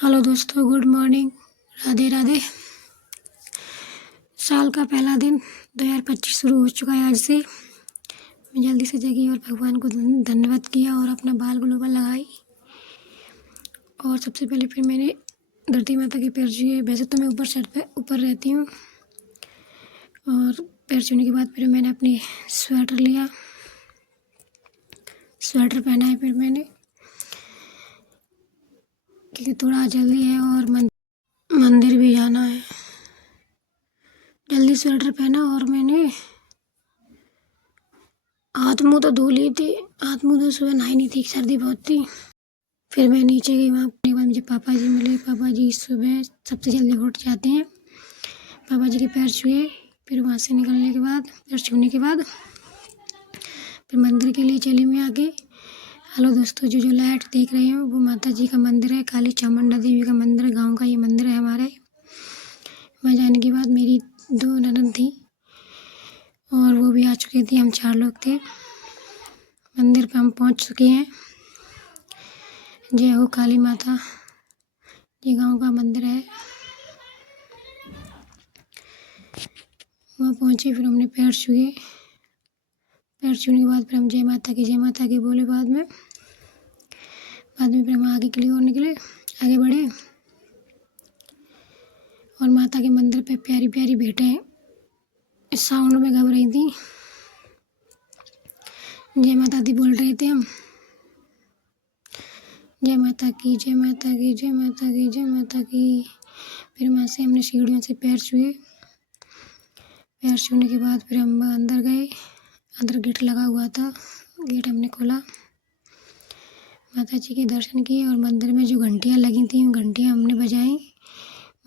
Hello दोस्तों, good morning. Radhe Radhe. साल का पहला दिन 2025 शुरू हो चुका है। आज से मैं जल्दी से जगी और भगवान को धन्यवाद किया और अपना बाल ग्लोबल लगाई। और सबसे पहले फिर मैंने धरती माता के पैर छुए। वैसे तो मैं ऊपर छत पे ऊपर रहती हूँ। और पैर छूने के बाद फिर मैंने अपनी स्वेटर लिया, स्वेटर पहना है फिर मैंने, क्योंकि थोड़ा जल्दी है और मंदिर भी जाना है। जल्दी स्वेटर पहना और मैंने हाथ मुँह तो धो लिए थे। हाथ मुँह तो सुबह नहाई नहीं थी, सर्दी बहुत थी। फिर मैं नीचे गई। वहाँ के बाद मुझे पापा जी मिले। पापा जी सुबह सबसे जल्दी उठ जाते हैं। पापा जी के पैर छुए। फिर वहाँ से निकलने के बाद, पैर छूने के बाद फिर मंदिर के लिए चली मैं आगे। हेलो दोस्तों, जो लाइट देख रहे हो वो माता जी का मंदिर है। काली चामुंडा देवी का मंदिर है। गाँव का ये मंदिर है हमारे। वहाँ जाने के बाद मेरी 2 ननद थी और वो भी आ चुकी थी। हम 4 लोग थे। मंदिर पे हम पहुँच चुके हैं। जय हो काली माता। ये गांव का मंदिर है। वहाँ पहुँचे, फिर हमने पैर छुए। पैर छूने के बाद फिर हम जय माता की बोले। बाद में फिर हम आगे के लिए और निकले, आगे बढ़े। और माता के मंदिर पे प्यारी प्यारी भेंटें इस साउंड में गा रही थी। जय माता दी बोल रहे थे हम। जय माता की, जय माता की, जय माता की, जय माता की। फिर वहाँ से हमने सीढ़ियों से पैर छुए। पैर छूने के बाद फिर हम अंदर गए। अंदर गेट लगा हुआ था, गेट हमने खोला। माता जी के दर्शन किए और मंदिर में जो घंटियाँ लगी थी उन घंटियाँ हमने बजाई।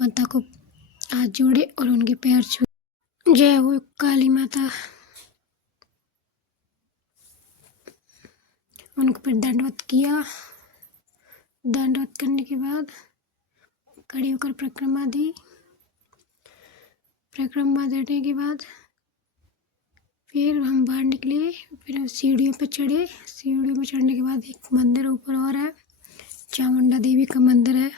माता को हाथ जोड़े और उनके पैर छुए। जय हो काली माता। उनको फिर दंडवत किया। दंडवत करने के बाद खड़े होकर परिक्रमा दी। परिक्रमा देने के बाद फिर हम बाहर निकले। फिर सीढ़ियों पे चढ़े। सीढ़ियों पे चढ़ने के बाद एक मंदिर ऊपर और है, चामुंडा देवी का मंदिर है।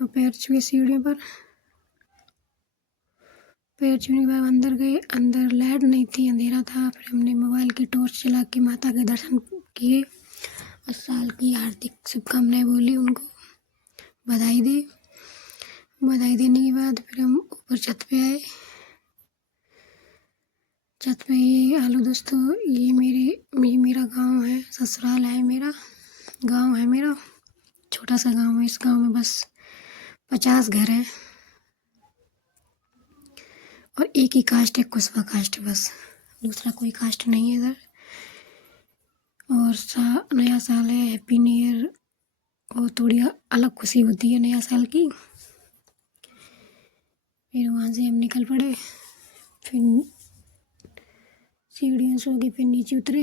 और पैर छुए सीढ़ियों पर। पैर छूने के बाद अंदर गए। अंदर लाइट नहीं थी, अंधेरा था। फिर हमने मोबाइल की टॉर्च चला के माता के दर्शन किए और साल की हार्दिक शुभकामनाएं बोली, उनको बधाई दी। बधाई देने के बाद फिर हम ऊपर छत पे आए। छत पे ये हेलो दोस्तों, ये मेरा गांव है, ससुराल है मेरा, गांव है मेरा। छोटा सा गांव है। इस गांव में बस 50 घर हैं और एक ही कास्ट है, कुशवा कास्ट। बस दूसरा कोई कास्ट नहीं है इधर। और नया साल है, हैप्पी न्यू ईयर। और थोड़ी अलग खुशी होती है नया साल की। फिर वहाँ से हम निकल पड़े। फिर सीढ़ियों से होके फिर नीचे उतरे।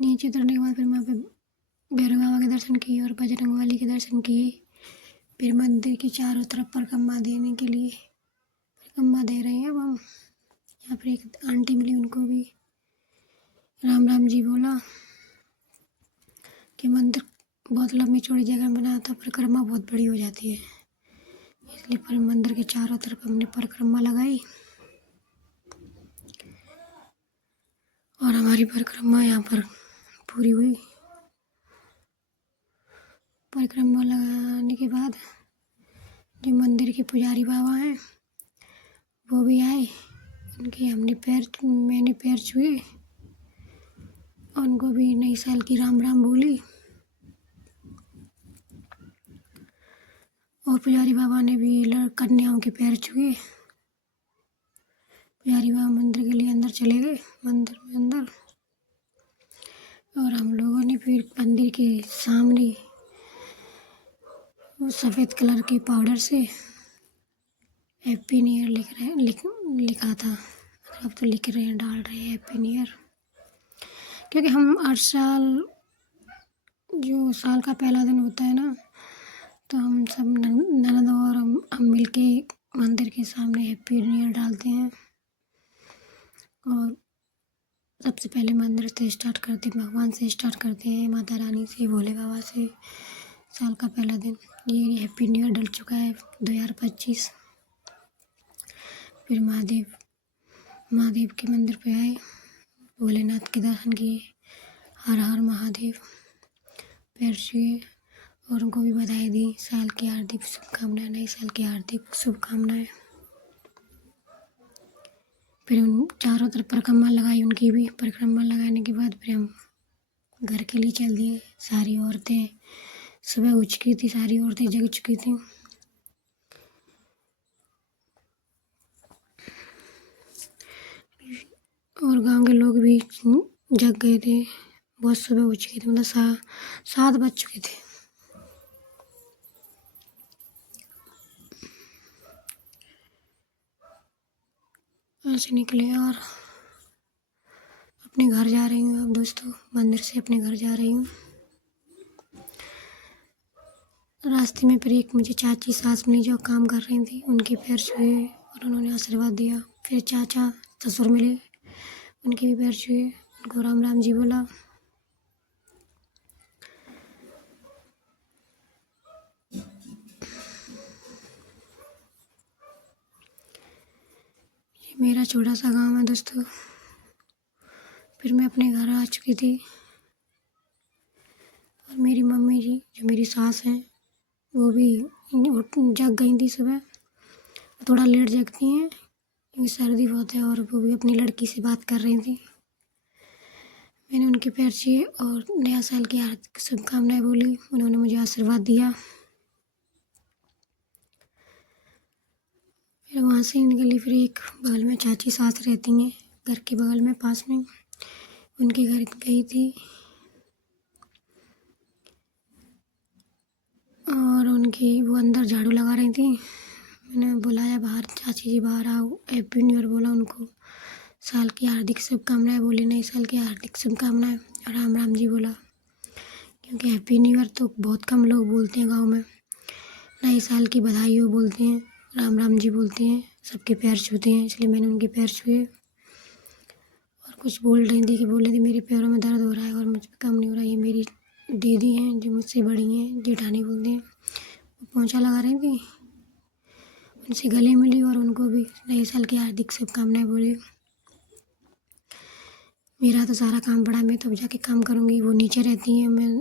नीचे उतरने के बाद फिर वहाँ पे भैरव बाबा के दर्शन किए और बजरंग बली के दर्शन किए। फिर मंदिर के चारों तरफ परिक्रमा देने के लिए परिक्रमा दे रहे हैं अब हम। यहाँ पर एक आंटी मिली, उनको भी राम राम जी बोला कि मंदिर बहुत लंबी चौड़ी जगह में बना था, परिक्रमा बहुत बड़ी हो जाती है, इसलिए पर मंदिर के चारों तरफ हमने परिक्रमा लगाई। और हमारी परिक्रमा यहाँ पर पूरी हुई। परिक्रमा लगाने के बाद जो मंदिर के पुजारी बाबा हैं वो भी आए। मैंने पैर छुए। उनको भी नई साल की राम राम बोली। और पुजारी बाबा ने भी कन्याओं के पैर छुए। पुजारी बाबा मंदिर के लिए अंदर चले गए, मंदिर में अंदर। और हम लोगों ने फिर मंदिर के सामने वो सफ़ेद कलर के पाउडर से हैप्पी न्यू ईयर लिखा था। अब तो लिख रहे हैं, डाल रहे हैं हैप्पी न्यू ईयर। क्योंकि हम हर साल जो साल का पहला दिन होता है ना, दोस्तों हम सब ननद और हम मिल के मंदिर के सामने हैप्पी न्यू ईयर डालते हैं। और सबसे पहले मंदिर से स्टार्ट करते हैं, भगवान से स्टार्ट करते हैं, माता रानी से, भोले बाबा से। साल का पहला दिन ये हैप्पी न्यू ईयर डल चुका है 2025। फिर महादेव के मंदिर पे आए, भोलेनाथ के दर्शन किए, हर हर महादेव, पैर छुए और उनको भी बधाई दी। साल की हार्दिक शुभकामनाएं, नए साल की हार्दिक शुभकामनाएं। फिर उन चारों तरफ परिक्रमा लगाई, उनकी भी परिक्रमा लगाने के बाद फिर हम घर के लिए चल दिए। सारी औरतें सुबह उठ चुकी थी, सारी औरतें जग चुकी थी। और गांव के लोग भी जग गए थे, बहुत सुबह उठ चुके थे, मतलब 7 बज चुके थे। ऐसे निकले और अपने घर जा रही हूँ अब दोस्तों, मंदिर से अपने घर जा रही हूँ। रास्ते में फिर एक मुझे चाची सास मिली जो काम कर रही थी, उनके पैर छुए और उन्होंने आशीर्वाद दिया। फिर चाचा ससुर मिले, उनके भी पैर छुए, उनको राम राम जी बोला। ये मेरा छोटा सा गांव है दोस्तों। फिर मैं अपने घर आ चुकी थी और मेरी मम्मी जी जो मेरी सास हैं वो भी जग गई थी सुबह। थोड़ा लेट जगती हैं क्योंकि सर्दी बहुत है, और वो भी अपनी लड़की से बात कर रही थी। मैंने उनके पैर छुए और नया साल की हार्दिक शुभकामनाएं बोली, उन्होंने मुझे आशीर्वाद दिया। फिर वहाँ से निकली, फिर एक बगल में चाची सास रहती हैं, घर के बगल में पास में, उनके घर गई थी और उनकी वो अंदर झाड़ू लगा रही थी। मैंने बुलाया बाहर, चाची जी बाहर आओ, हैप्पी न्यू ईयर बोला उनको, साल की हार्दिक शुभकामनाएं बोली, नए साल की हार्दिक शुभकामनाएं, राम राम जी बोला। क्योंकि हैप्पी न्यू ईयर तो बहुत कम लोग बोलते हैं गांव में, नए साल की बधाई हो बोलते हैं, राम राम जी बोलते हैं, सबके पैर छूते हैं, इसलिए मैंने उनके पैर छुए। और कुछ बोल रही थी कि बोल रही थी मेरे पैरों में दर्द हो रहा है और मुझ पर कम नहीं हो रहा है। ये मेरी दीदी हैं जो मुझसे बड़ी हैं, जेठानी बोलते हैं, वो पोंछा लगा रही थी, उनसे गले मिली और उनको भी नए साल की हार्दिक शुभकामनाएं बोली। मेरा तो सारा काम पड़ा, मैं तो अब जाके काम करूँगी। वो नीचे रहती हैं, मैं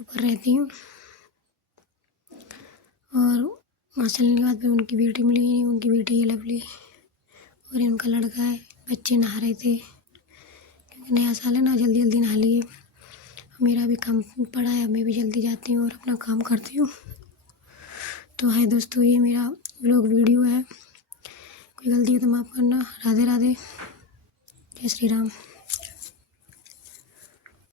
ऊपर रहती हूँ। और वहाँ चलने के बाद फिर उनकी बेटी मिली, उनकी बेटी है लवली और ये उनका लड़का है। बच्चे नहा रहे थे क्योंकि नया साल है ना, जल्दी जल्दी नहा लिए। मेरा भी काम पड़ा है, मैं भी जल्दी जाती हूँ और अपना काम करती हूँ। तो हाय दोस्तों, ये मेरा व्लॉग वीडियो है, कोई गलती हो तो माफ़ करना। राधे राधे, जय श्री राम।